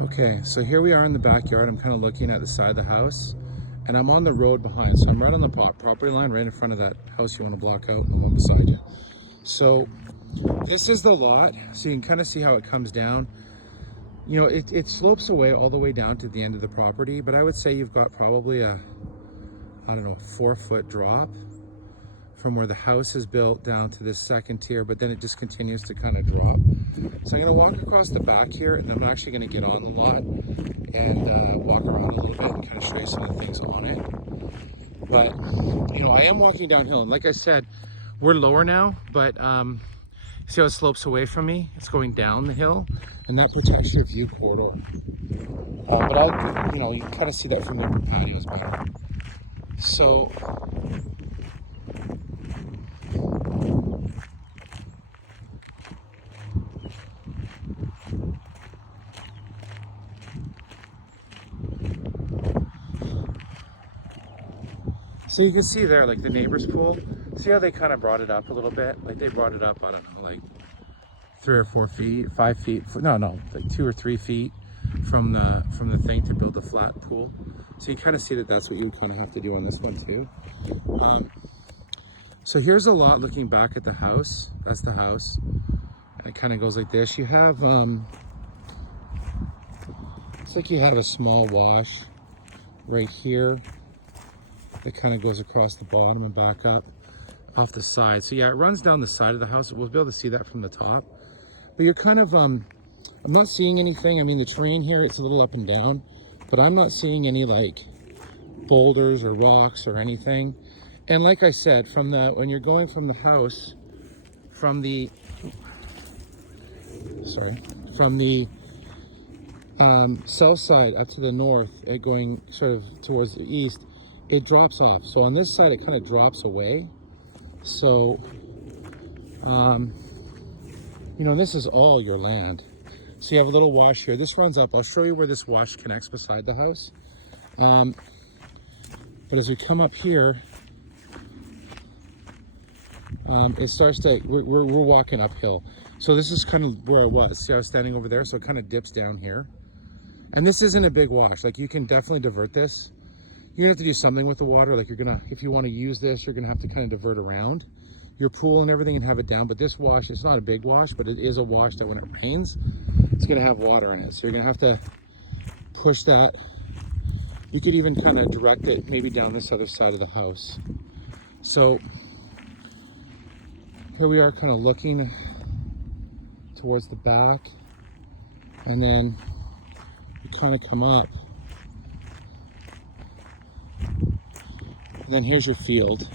Okay, so here we are in the backyard. I'm kind of looking at the side of the house, and I'm on the road behind. So I'm right on the property line, right in front of that house you want to block out, and the one beside you. So this is the lot. So you can kind of see how it comes down. You know, it slopes away all the way down to the end of the property, but I would say you've got probably a, I don't know, 4-foot drop from where the house is built down to this second tier, but then it just continues to kind of drop. So I'm gonna walk across the back here, and I'm actually gonna get on the lot and walk around a little bit and kind of show you some of the things on it. But, you know, I am walking downhill, and like I said, we're lower now, but see how it slopes away from me? It's going down the hill, and that protects your view corridor. But you know, you can kind of see that from the patios better. So, so you can see there, like the neighbor's pool. See how they kind of brought it up a little bit? Like they brought it up, I don't know, like 3 or 4 feet, 5 feet, no, like 2 or 3 feet from the thing to build a flat pool. So you kind of see that that's what you kind of have to do on this one too. So here's a lot looking back at the house. That's the house. And it kind of goes like this. You have, it's like you have a small wash right here that kind of goes across the bottom and back up off the side. So yeah, it runs down the side of the house. We'll be able to see that from the top. But you're kind of, I'm not seeing anything. I mean, the terrain here, it's a little up and down, but I'm not seeing any like boulders or rocks or anything. And like I said, when you're going from the house, from the south side up to the north, going sort of towards the east, it drops off. So on this side, it kind of drops away. So, you know, this is all your land. So you have a little wash here. This runs up. I'll show you where this wash connects beside the house. But as we come up here, it starts to, we're walking uphill. So this is kind of where I was. See, I was standing over there, so it kind of dips down here. And this isn't a big wash. Like, you can definitely divert this. You're gonna have to do something with the water. Like, if you want to use this, you're gonna have to kind of divert around your pool and everything and have it down. But this wash, it's not a big wash, but it is a wash that when it rains, it's gonna have water in it. So you're gonna have to push that. You could even kind of direct it maybe down this other side of the house. So here we are kind of looking towards the back, and then you kind of come up. And then here's your field.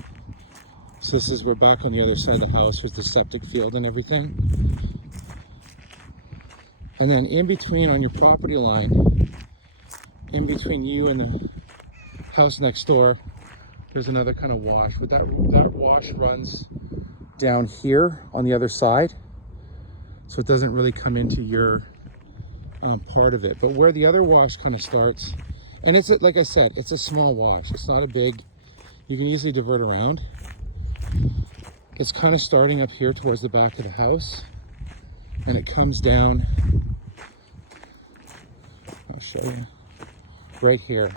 So we're back on the other side of the house with the septic field and everything. And then in between on your property line, in between you and the house next door, there's another kind of wash. But that wash runs down here on the other side. So it doesn't really come into your part of it. But where the other wash kind of starts, and it's, like I said, it's a small wash. It's not a big, you can easily divert around. It's kind of starting up here towards the back of the house, and it comes down, I'll show you, right here.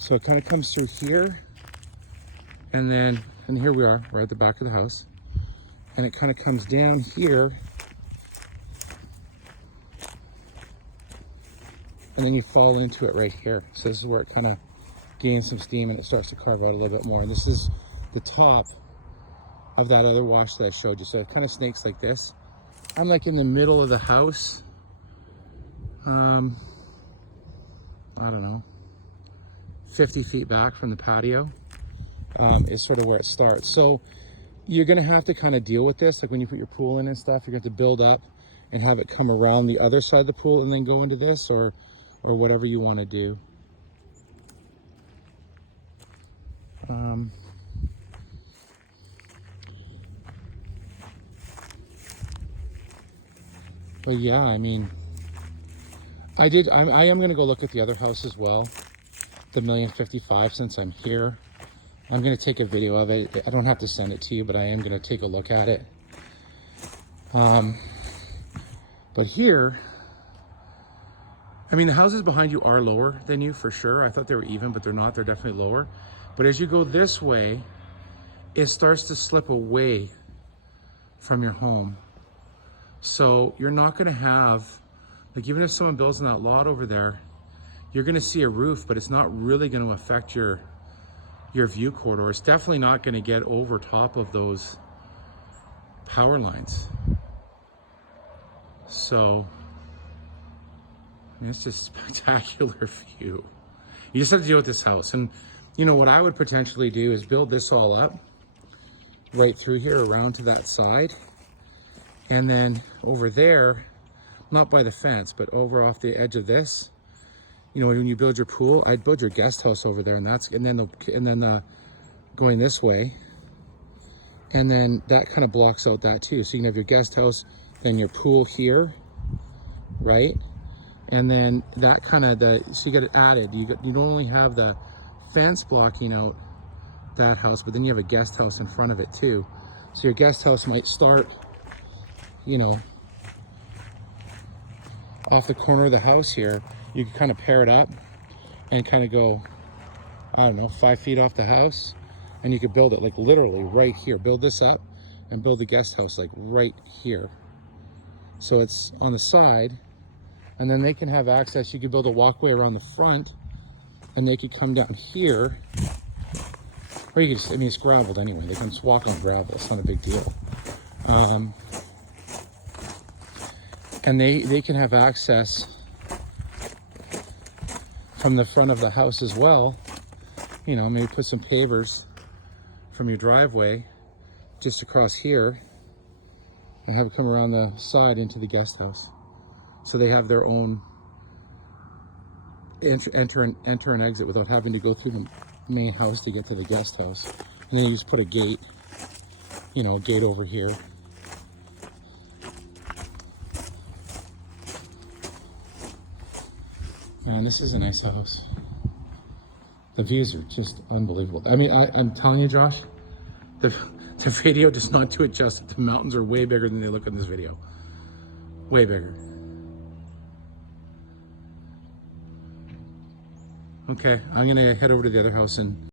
So it kind of comes through here, and here we are, right at the back of the house, and it kind of comes down here, and then you fall into it right here. So this is where it kind of gains some steam and it starts to carve out a little bit more. And this is the top of that other wash that I showed you. So it kind of snakes like this. I'm like in the middle of the house. I don't know, 50 feet back from the patio is sort of where it starts. So you're gonna have to kind of deal with this. Like when you put your pool in and stuff, you're going to have to build up and have it come around the other side of the pool and then go into this, or whatever you want to do. But yeah, I mean, I am going to go look at the other house as well, the 1,055,000, since I'm here. I'm going to take a video of it. I don't have to send it to you, but I am going to take a look at it. But here, I mean, the houses behind you are lower than you for sure. I thought they were even, but they're not. They're definitely lower. But as you go this way, it starts to slip away from your home. So you're not gonna have, like, even if someone builds in that lot over there, you're gonna see a roof, but it's not really gonna affect your view corridor. It's definitely not gonna get over top of those power lines. So, I mean, it's just spectacular view. You just have to deal with this house. And you know, what I would potentially do is build this all up right through here around to that side. And then over there, not by the fence, but over off the edge of this, you know, when you build your pool, I'd build your guest house over there, and then going this way, and then that kind of blocks out that too. So you can have your guest house, then your pool here, right? And then that kind of so you get it added. You don't only have the fence blocking out that house, but then you have a guest house in front of it too. So your guest house might start, you know, off the corner of the house here. You can kind of pair it up and kind of go, I don't know, 5 feet off the house, and you could build it like literally right here. Build this up and build the guest house like right here. So it's on the side, and then they can have access. You could build a walkway around the front, and they could come down here, or you could just, I mean, it's graveled anyway. They can just walk on gravel. It's not a big deal. And they can have access from the front of the house as well. You know, maybe put some pavers from your driveway just across here and have it come around the side into the guest house. So they have their own enter and exit without having to go through the main house to get to the guest house. And then you just put a gate, you know, a gate over here. Man, this is a nice house. The views are just unbelievable. I mean, I'm telling you, Josh, the video does not do it justice. The mountains are way bigger than they look in this video. Way bigger. Okay, I'm gonna head over to the other house and